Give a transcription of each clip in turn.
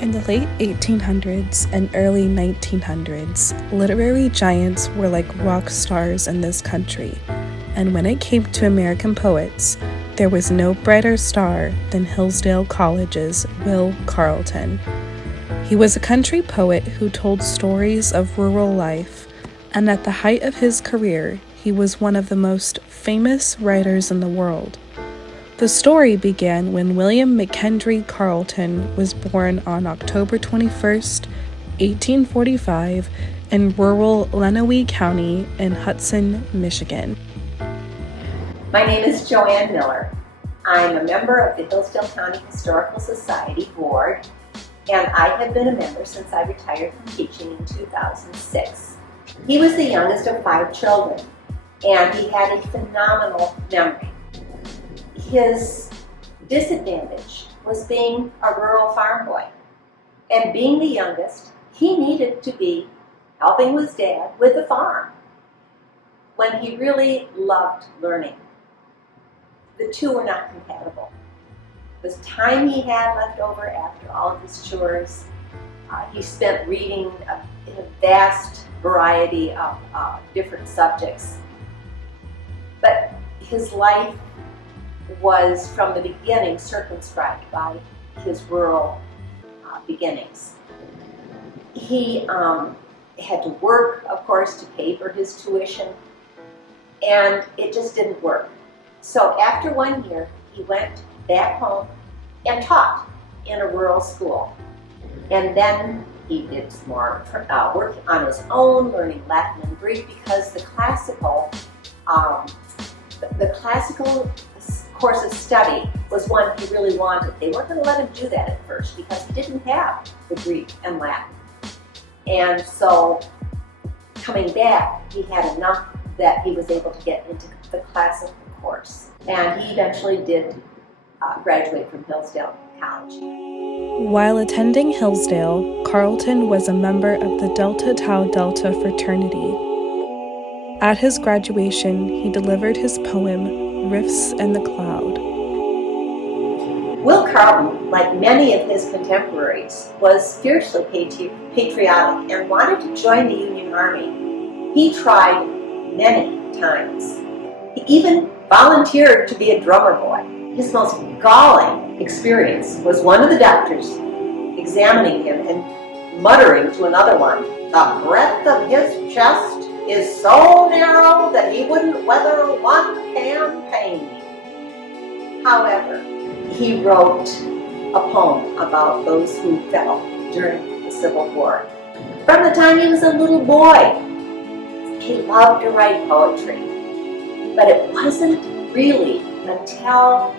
In the late 1800s and early 1900s, literary giants were like rock stars in this country, and when it came to American poets, there was no brighter star than Hillsdale College's Will Carleton. He was a country poet who told stories of rural life, and at the height of his career, he was one of the most famous writers in the world. The story began when William McKendry Carleton was born on October 21st, 1845, in rural Lenawee County in Hudson, Michigan. My name is Joanne Miller. I'm a member of the Hillsdale County Historical Society Board, and I have been a member since I retired from teaching in 2006. He was the youngest of 5 children, and he had a phenomenal memory. His disadvantage was being a rural farm boy, and being the youngest, he needed to be helping his dad with the farm when he really loved learning. The two were not compatible. The time he had left over after all of his chores, he spent reading a vast variety of different subjects. But his life was from the beginning circumscribed by his rural beginnings. He had to work, of course, to pay for his tuition, and it just didn't work. So after 1 year, he went back home and taught in a rural school. And then he did some more work on his own, learning Latin and Greek, because the classical course of study was one he really wanted. They weren't going to let him do that at first because he didn't have the Greek and Latin. And so coming back, he had enough that he was able to get into the classical course. And he eventually did graduate from Hillsdale College. While attending Hillsdale, Carleton was a member of the Delta Tau Delta fraternity. At his graduation, he delivered his poem, Rifts in the Cloud. Will Carleton, like many of his contemporaries, was fiercely patriotic and wanted to join the Union Army. He tried many times. He even volunteered to be a drummer boy. His most galling experience was one of the doctors examining him and muttering to another one, "The breadth of his chest is so narrow that he wouldn't weather one campaign." However, he wrote a poem about those who fell during the Civil War. From the time he was a little boy, he loved to write poetry. But it wasn't really until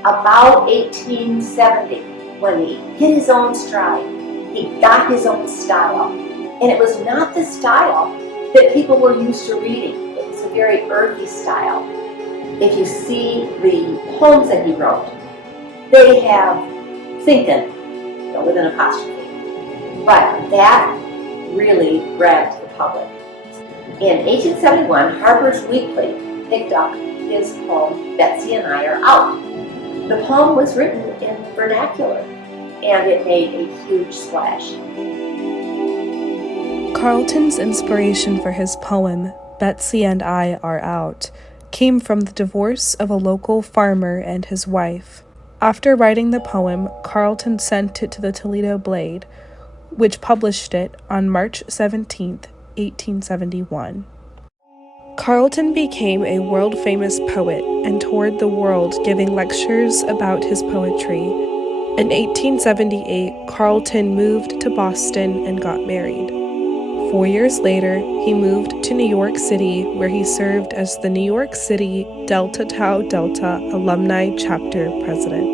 about 1870 when he hit his own stride. He got his own style. And it was not the style that people were used to reading. It was a very earthy style. If you see the poems that he wrote, they have thinking, with an apostrophe. But that really grabbed the public. In 1871, Harper's Weekly picked up his poem, Betsy and I Are Out. The poem was written in vernacular, and it made a huge splash. Carleton's inspiration for his poem, Betsy and I Are Out, came from the divorce of a local farmer and his wife. After writing the poem, Carleton sent it to the Toledo Blade, which published it on March 17, 1871. Carleton became a world-famous poet and toured the world giving lectures about his poetry. In 1878, Carleton moved to Boston and got married. 4 years later, he moved to New York City, where he served as the New York City Delta Tau Delta Alumni Chapter President.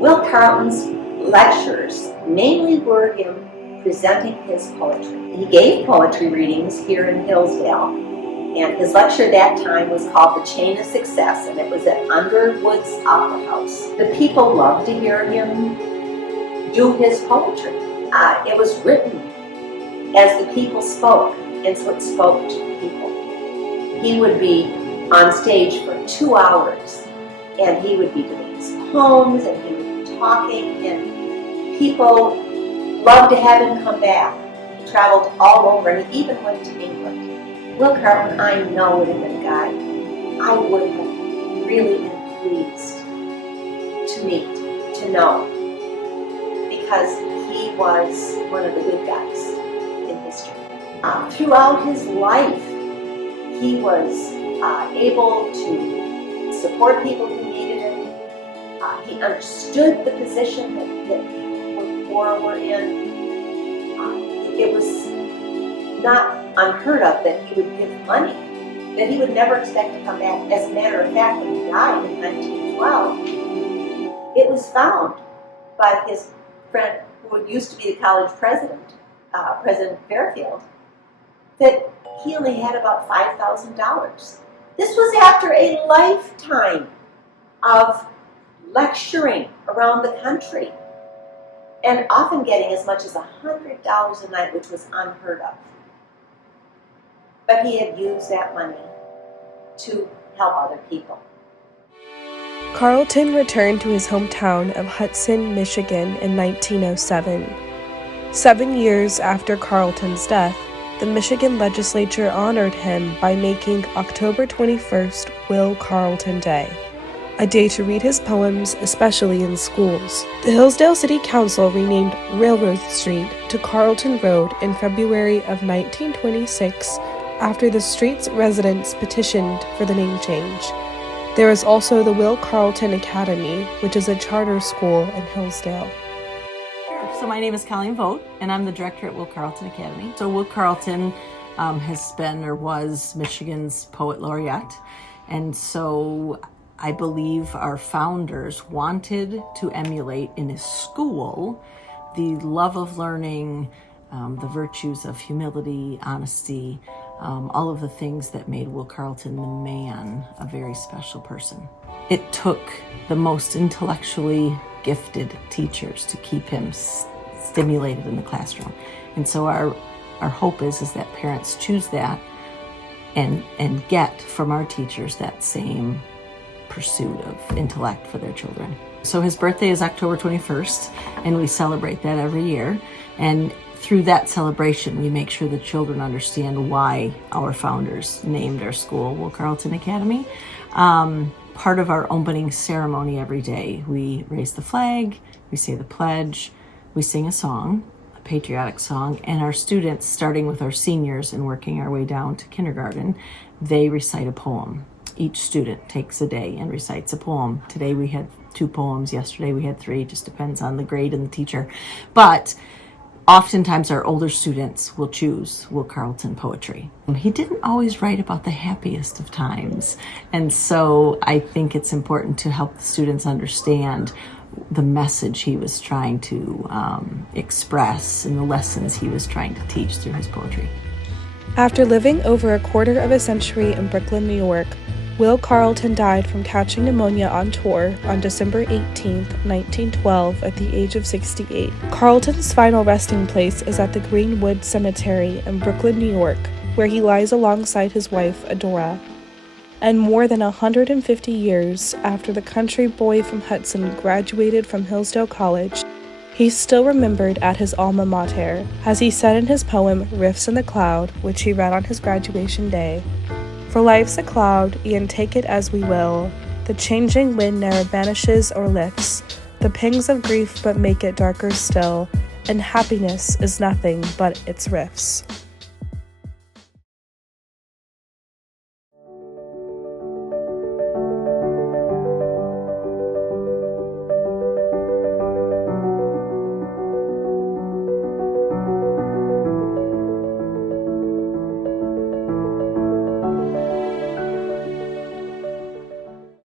Will Carleton's lectures mainly were him presenting his poetry. He gave poetry readings here in Hillsdale, and his lecture that time was called The Chain of Success, and it was at Underwood's Opera House. The people loved to hear him do his poetry. It was written as the people spoke, and so it spoke to the people. He would be on stage for 2 hours, and he would be doing his poems, and he would be talking, and People loved to have him come back. He traveled all over, and he even went to England. Will Carleton, I know, would have been a guy I would have really been pleased to meet, to know, because he was one of the good guys in history. Throughout his life, he was able to support people who needed it. He understood the position that people with poor were in. It was not unheard of that he would give money, that he would never expect to come back. As a matter of fact, when he died in 1912, it was found by his friend, who used to be the college president, President Fairfield, that he only had about $5,000. This was after a lifetime of lecturing around the country, and often getting as much as $100 a night, which was unheard of. But he had used that money to help other people. Carleton returned to his hometown of Hudson, Michigan in 1907. 7 years after Carleton's death, the Michigan Legislature honored him by making October 21st Will Carleton Day, a day to read his poems, especially in schools. The Hillsdale City Council renamed Railroad Street to Carleton Road in February of 1926 after the street's residents petitioned for the name change. There is also the Will Carleton Academy, which is a charter school in Hillsdale. So my name is Colleen Beute, and I'm the director at Will Carleton Academy. So Will Carleton has been or was Michigan's poet laureate, and so I believe our founders wanted to emulate in his school the love of learning, the virtues of humility, honesty, all of the things that made Will Carleton the man a very special person. It took the most intellectually gifted teachers to keep him stimulated in the classroom. And so our hope is that parents choose that and get from our teachers that same pursuit of intellect for their children. So his birthday is October 21st, and we celebrate that every year. And through that celebration, we make sure the children understand why our founders named our school Will Carleton Academy. Part of our opening ceremony every day, we raise the flag, we say the pledge, we sing a song, a patriotic song, and our students, starting with our seniors and working our way down to kindergarten, they recite a poem. Each student takes a day and recites a poem. Today we had 2 poems, yesterday we had 3, just depends on the grade and the teacher. But oftentimes our older students will choose Will Carleton poetry. He didn't always write about the happiest of times, and so I think it's important to help the students understand the message he was trying to express and the lessons he was trying to teach through his poetry. After living over a quarter of a century in Brooklyn, New York, Will Carleton died from catching pneumonia on tour on December 18, 1912, at the age of 68. Carleton's final resting place is at the Greenwood Cemetery in Brooklyn, New York, where he lies alongside his wife, Adora. And more than 150 years after the country boy from Hudson graduated from Hillsdale College, he's still remembered at his alma mater, as he said in his poem Rifts in the Cloud, which he read on his graduation day. For life's a cloud, e'en take it as we will. The changing wind ne'er vanishes or lifts. The pangs of grief but make it darker still, and happiness is nothing but its rifts.